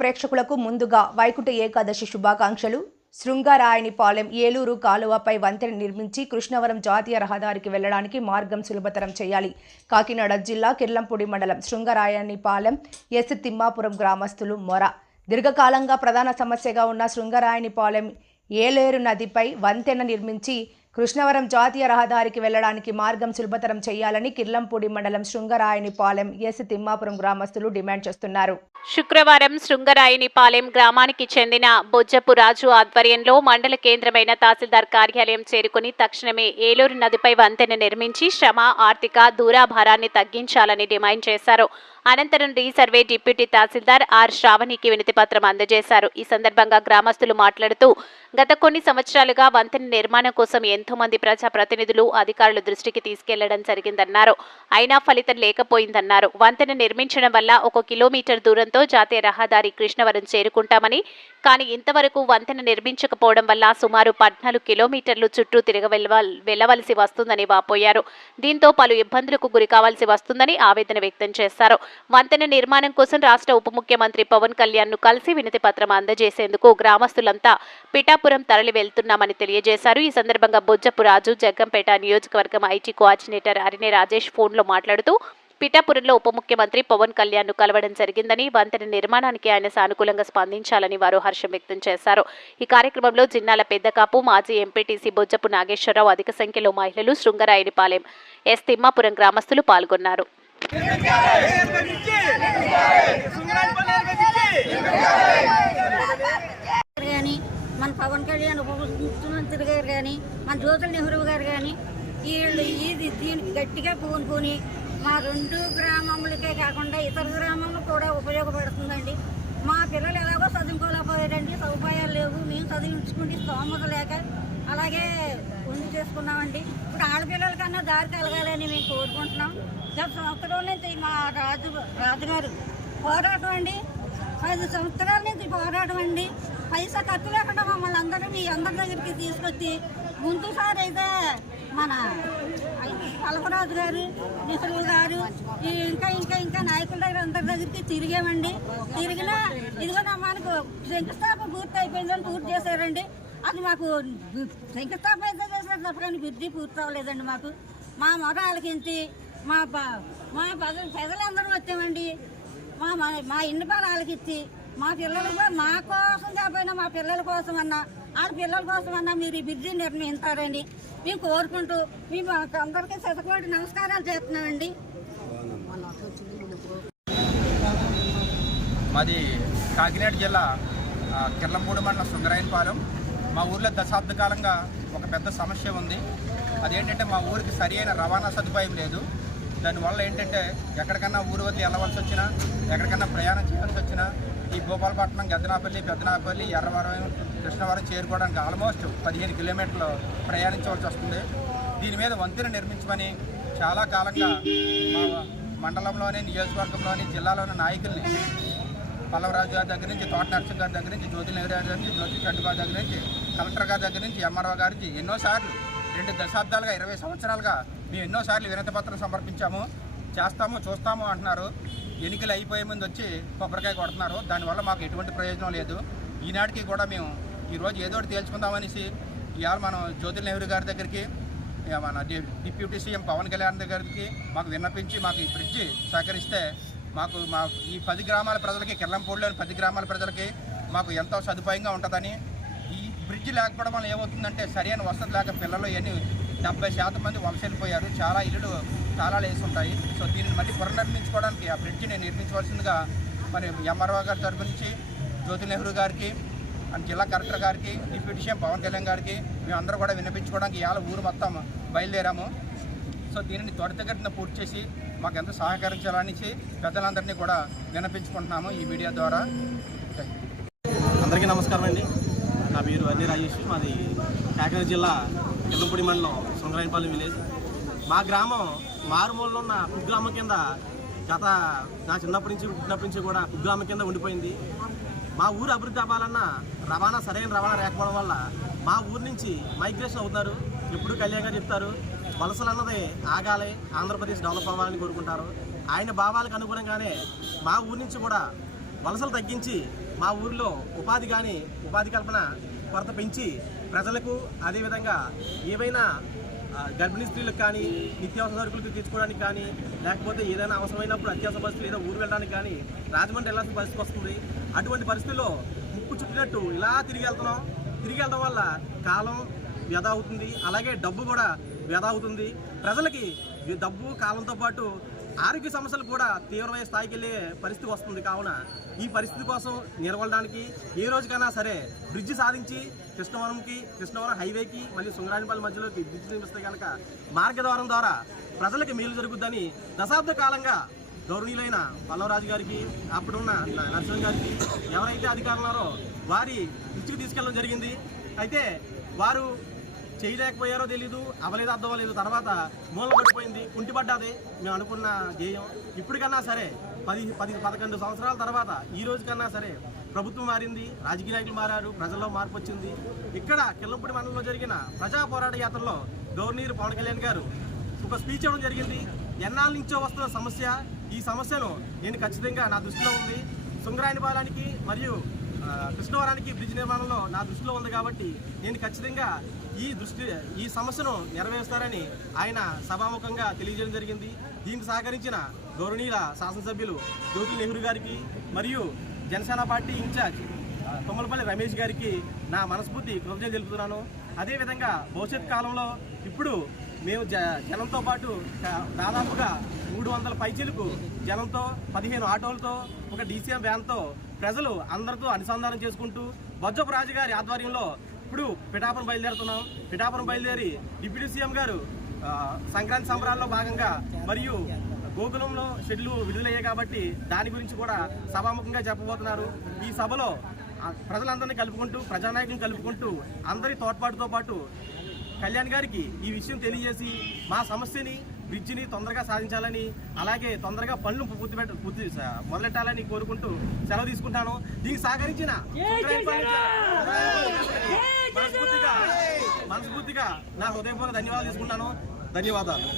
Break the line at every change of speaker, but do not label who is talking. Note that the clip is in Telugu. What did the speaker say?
ప్రేక్షకులకు ముందుగా వైకుంఠ ఏకాదశి శుభాకాంక్షలు. శృంగారాయనిపాలెం ఏలూరు కాలువపై వంతెన నిర్మించి కృష్ణవరం జాతీయ రహదారికి వెళ్ళడానికి మార్గం సులభతరం చేయాలి. కాకినాడ జిల్లా కిర్లంపూడి మండలం శృంగరాయనిపాలెం ఎస్ తిమ్మాపురం గ్రామస్తులు మొర. దీర్ఘకాలంగా ప్రధాన సమస్యగా ఉన్న శృంగరాయనిపాలెం ఏలేరు నదిపై వంతెన నిర్మించి కృష్ణవరం జాతీయ రహదారికి వెళ్ళడానికి మార్గం సులభతరం చేయాలని కిర్లంపూడి మండలం శృంగరాయనిపాలెం ఎస్. తిమ్మాపురం గ్రామస్తులు డిమాండ్ చేస్తున్నారు.
శుక్రవారం శృంగరాయనిపాలెం గ్రామానికి చెందిన బొజ్జపు రాజు ఆధ్వర్యంలో మండల కేంద్రమైన తహసీల్దార్ కార్యాలయం చేరుకుని తక్షణమే ఏలూరు నదిపై వంతెన నిర్మించి శ్రమ ఆర్థిక దూరాభారాన్ని తగ్గించాలని డిమాండ్ చేశారు. అనంతరం రీసర్వే డిప్యూటీ తహసీల్దార్ ఆర్ శ్రావణికి వినతి పత్రం అందజేశారు. ఈ సందర్భంగా గ్రామస్తులు మాట్లాడుతూ గత కొన్ని సంవత్సరాలుగా వంతెన నిర్మాణం కోసం ఎంతో మంది ప్రజా ప్రతినిధులు అధికారుల దృష్టికి తీసుకెళ్ళడం జరిగిందన్నారు. అయినా ఫలితం లేకపోయిందన్నారు. వంతెన నిర్మించడం వల్ల ఒక కిలోమీటర్ దూరంతో జాతీయ రహదారి కృష్ణవరం చేరుకుంటామని కానీ ఇంతవరకు వంతెన నిర్మించకపోవడం వల్ల సుమారు పద్నాలుగు కిలోమీటర్లు చుట్టూ తిరగ వెళ్ళవలసి వస్తుందని వాపోయారు. దీంతో పలు ఇబ్బందులకు గురి కావాల్సి వస్తుందని ఆవేదన వ్యక్తం చేశారు. వంతెన నిర్మాణం కోసం రాష్ట్ర ఉప ముఖ్యమంత్రి పవన్ కళ్యాణ్ను కలిసి వినతి పత్రం అందజేసేందుకు గ్రామస్తులంతా పిఠాపురం తరలి వెళ్తున్నామని తెలియజేశారు. ఈ సందర్భంగా బొజ్జపు రాజు జగ్గంపేట నియోజకవర్గం ఐటీ కోఆర్డినేటర్ అరినే రాజేష్ ఫోన్లో మాట్లాడుతూ పిఠాపురంలో ఉప ముఖ్యమంత్రి పవన్ కళ్యాణ్ను కలవడం జరిగిందని వంతెన నిర్మాణానికి ఆయన సానుకూలంగా స్పందించాలని వారు హర్షం వ్యక్తం చేశారు. ఈ కార్యక్రమంలో జిన్నాల పెద్దకాపు మాజీ ఎంపీటీసీ బొజ్జపు నాగేశ్వరరావు అధిక సంఖ్యలో మహిళలు శృంగరాయనిపాలెం ఎస్ తిమ్మాపురం గ్రామస్తులు పాల్గొన్నారు.
కానీ మన పవన్ కళ్యాణ్ ఉప ముఖ్యమంత్రి గారు కానీ మన జ్యోతుల నెహ్రూ గారు కానీ వీళ్ళు ఇది దీనికి గట్టిగా పూనుకొని మా రెండు గ్రామములకే కాకుండా ఇతర గ్రామంలో కూడా ఉపయోగపడుతుందండి. మా పిల్లలు ఎలాగో చదువుకోలేకపోయారండి సదుపాయాలు లేవు. మేము చదివించుకుంటే స్తోమత లేక అలాగే ఉండి చేసుకున్నామండి. ఇప్పుడు ఆడపిల్లల కన్నా దారి కలగాలని మేము కోరుకుంటున్నాం. గత సంవత్సరం నుంచి మా రాజు రాజుగారు పోరాటం అండి. ఐదు సంవత్సరాల నుంచి పోరాటం అండి. పైసా ఖర్చు లేకుండా మమ్మల్ని అందరూ మీ అందరి దగ్గరికి తీసుకొచ్చి ముందుసారి అయితే మన కలపరాజు గారు నెహ్రూ గారు ఇంకా ఇంకా ఇంకా నాయకుల దగ్గర అందరి దగ్గరికి తిరిగామండి. తిరిగినా ఇదిగో నా మనకు శంకుస్థాపన పూర్తి అయిపోయిందని పూర్తి చేశారండి. అది మాకు శంకుస్థాపన అయితే బుద్ధి పూర్తి అవ్వలేదండి మాకు. మా మొర ఆలకించి మా మా ప్రజలు ప్రజలందరూ వచ్చామండి. మా మా- మా ఇంటి పొలాలకి ఇచ్చి మా పిల్లలు కూడా మా కోసం కాకపోయినా మా పిల్లల కోసం అన్నా ఆడ పిల్లల కోసం అన్నా మీరు ఈ బిడ్జి నిర్ణయిస్తారని మేము కోరుకుంటూ మేము అందరికీ శతకోటి నమస్కారాలు చేస్తున్నామండి.
మాది కాకినాడ జిల్లా కిర్లంపూడి మండలం సుందరాయనపాలెం. మా ఊర్లో దశాబ్ద కాలంగా ఒక పెద్ద సమస్య ఉంది. అదేంటంటే మా ఊరికి సరి అయిన రవాణా సదుపాయం లేదు. దానివల్ల ఏంటంటే ఎక్కడికన్నా ఊరు వదిలి వెళ్ళవలసి వచ్చినా ఎక్కడికన్నా ప్రయాణం చేయాల్సి వచ్చినా ఈ భూపాలపట్నం గద్దనాపల్లి పెద్దనాపల్లి ఎర్రవరం కృష్ణవరం చేరుకోవడానికి ఆల్మోస్ట్ పదిహేను కిలోమీటర్లు ప్రయాణించవలసి వస్తుంది. దీని మీద వంతెన నిర్మించమని చాలా కాలంగా మా మండలంలోని నియోజకవర్గంలోని జిల్లాలోని నాయకుల్ని పల్లవరాజు గారి దగ్గర నుంచి తోట నర్సింగ్ గారి దగ్గర నుంచి జ్యోతి నెహ్రూ గారి నుంచి జ్యోతి చండుబాబు దగ్గర నుంచి కలెక్టర్ గారి దగ్గర నుంచి ఎంఆర్ఓ గారి నుంచి ఎన్నోసార్లు రెండు దశాబ్దాలుగా ఇరవై సంవత్సరాలుగా మేము ఎన్నోసార్లు వినతి పత్రం సమర్పించాము. చేస్తాము చూస్తాము అంటున్నారు. ఎన్నికలు అయిపోయే ముందు వచ్చి కొబ్బరికాయ కొడుతున్నారు. దానివల్ల మాకు ఎటువంటి ప్రయోజనం లేదు. ఈనాటికి కూడా మేము ఈరోజు ఏదో ఒకటి తేల్చుకుందామనేసి ఇవాళ మనం జ్యోతి నెహ్రూ గారి దగ్గరికి మన డిప్యూటీ సీఎం పవన్ కళ్యాణ్ దగ్గరికి మాకు విన్నపించి మాకు ఈ బ్రిడ్జి సహకరిస్తే మాకు మా ఈ పది గ్రామాల ప్రజలకి కిర్లంపూడిలోని పది గ్రామాల ప్రజలకి మాకు ఎంతో సదుపాయంగా ఉంటుందని ఈ బ్రిడ్జ్ లేకపోవడం వల్ల ఏమవుతుందంటే సరైన వసతి లేక పిల్లలు ఇవన్నీ డెబ్బై శాతం మంది వలస వెళ్ళిపోయారు చాలా ఇల్లులు తాళాలు వేసి ఉంటాయి. సో దీనిని మళ్ళీ పునర్నిర్మించుకోవడానికి ఆ బ్రిడ్జిని నిర్మించవలసిందిగా మరి ఎంఆర్ఓ గారి తరపు నుంచి జ్యోతి నెహ్రూ గారికి అండ్ జిల్లా కలెక్టర్ గారికి డిప్యూటీ సీఎం పవన్ కళ్యాణ్ గారికి మేమందరూ కూడా వినిపించుకోవడానికి ఇవాళ ఊరు మొత్తం బయలుదేరాము. సో దీనిని త్వరితగతిన పూర్తి చేసి మాకు ఎంత సహకరించాలనేసి పెద్దలందరినీ కూడా వినిపించుకుంటున్నాము ఈ మీడియా ద్వారా.
అందరికీ నమస్కారం అండి. నా పేరు అన్ని రాజేష్ మాది కాకినాడ జిల్లా ఎల్లంపూడి మండలం సుందరాయనపల్లి విలేజ్. మా గ్రామం మారుమూలలో ఉన్న కుగ్రామం కింద గత నా చిన్నప్పటి నుంచి పుట్టినప్పటి నుంచి కూడా కుగ్రామం కింద ఉండిపోయింది. మా ఊరు అభివృద్ధి అవ్వాలన్నా రవాణా సరైన రవాణా లేకపోవడం వల్ల మా ఊరు నుంచి మైగ్రేషన్ అవుతున్నారు. ఎప్పుడు కళ్యాణ్ గారు చెప్తారు వలసలు ఆగాలి ఆంధ్రప్రదేశ్ డెవలప్ అవ్వాలని కోరుకుంటారు. ఆయన భావాలకు అనుగుణంగానే మా ఊరి నుంచి కూడా వలసలు తగ్గించి మా ఊరిలో ఉపాధి కానీ ఉపాధి కల్పన కొరత పెంచి ప్రజలకు అదేవిధంగా ఏవైనా గర్భిణీ స్త్రీలకు కానీ నిత్యావసర సరుకులు తెచ్చుకోవడానికి కానీ లేకపోతే ఏదైనా అవసరమైనప్పుడు అత్యవసర పరిస్థితులు ఏదో ఊరు వెళ్ళడానికి కానీ రాజమండ్రి వెళ్ళాల్సిన పరిస్థితి వస్తుంది. అటువంటి పరిస్థితుల్లో ముక్కు చుట్టినట్టు ఇలా తిరిగి వెళ్తున్నాం. తిరిగి వెళ్ళడం వల్ల కాలం వ్యధ అవుతుంది అలాగే డబ్బు కూడా వ్యధ అవుతుంది. ప్రజలకి ఈ డబ్బు కాలంతో పాటు ఆరోగ్య సమస్యలు కూడా తీవ్రమైన స్థాయికి వెళ్ళే పరిస్థితి వస్తుంది. కావున ఈ పరిస్థితి కోసం నిలవడానికి ఏ రోజుకైనా సరే బ్రిడ్జి సాధించి కృష్ణవరంకి కృష్ణవరం హైవేకి మళ్ళీ సుంగరాజపల్లి మధ్యలోకి బ్రిడ్జి నిర్మిస్తే కనుక మార్గద్వారం ద్వారా ప్రజలకి మేలు జరుగుద్దని దశాబ్ద కాలంగా గౌరవనీయులైన పల్లవరాజు గారికి అప్పుడున్న నరసింహ గారికి ఎవరైతే అధికారులు ఉన్నారో వారి దృష్టికి తీసుకెళ్ళడం జరిగింది. అయితే వారు చేయలేకపోయారో తెలీదు అవలేదు అర్థం తర్వాత మూల పడిపోయింది కుంటిపడ్డాది మేము అనుకున్న ధ్యేయం. ఇప్పటికన్నా సరే పది పది పదకొండు సంవత్సరాల తర్వాత ఈ రోజు కన్నా సరే ప్రభుత్వం మారింది రాజకీయ నాయకులు మారారు ప్రజల్లో మార్పు వచ్చింది. ఇక్కడ కిల్లంపూడి మండలంలో జరిగిన ప్రజా పోరాట యాత్రలో గవర్నర్ పవన్ కళ్యాణ్ గారు ఒక స్పీచ్ ఇవ్వడం జరిగింది. ఎన్నాళ్ళ నుంచో వస్తున్న సమస్య ఈ సమస్యను నేను ఖచ్చితంగా నా దృష్టిలో ఉంది. సుంగరాయనిపాలానికి మరియు కృష్ణవరానికి బ్రిడ్జ్ నిర్మాణంలో నా దృష్టిలో ఉంది కాబట్టి నేను ఖచ్చితంగా ఈ దృష్టి ఈ సమస్యను నెరవేరుస్తారని ఆయన సభాముఖంగా తెలియజేయడం జరిగింది. దీనికి సహకరించిన గౌరవనీయుల శాసనసభ్యులు జ్యోతి నెహ్రూ గారికి మరియు జనసేన పార్టీ ఇన్ఛార్జ్ తొమ్మలపల్లి రమేష్ గారికి నా మనస్ఫూర్తి కృతజ్ఞతలు తెలుపుతున్నాను. అదేవిధంగా భవిష్యత్ కాలంలో ఇప్పుడు మేము జ జనంతో పాటు దాదాపుగా మూడు వందల పైచీలకు జనంతో పదిహేను ఆటోలతో ఒక డీసీఎం వ్యాన్తో ప్రజలు అందరితో అనుసంధానం చేసుకుంటూ బొజ్జపు రాజు గారి ఆధ్వర్యంలో ఇప్పుడు పిఠాపురం బయలుదేరుతున్నాం. పిఠాపురం బయలుదేరి డిప్యూటీ సీఎం గారు సంక్రాంతి సంబరాల్లో భాగంగా మరియు గోకులంలో షెడ్లు విడుదలయ్యాయి కాబట్టి దాని గురించి కూడా సభాముఖంగా చెప్పబోతున్నారు. ఈ సభలో ప్రజలందరినీ కలుపుకుంటూ ప్రజానాయకులను కలుపుకుంటూ అందరి తోడ్పాటుతో పాటు కళ్యాణ్ గారికి ఈ విషయం తెలియజేసి మా సమస్యని బ్రిడ్జిని తొందరగా సాధించాలని అలాగే తొందరగా పనులు పూర్తి పెట్ట పూర్తి మొదలెట్టాలని కోరుకుంటూ సెలవు తీసుకుంటాను. దీనికి సహకరించిన మనస్ఫూర్తిగా మనస్ఫూర్తిగా నా హృదయపూర్వక ధన్యవాదాలు తీసుకుంటాను. ధన్యవాదాలు.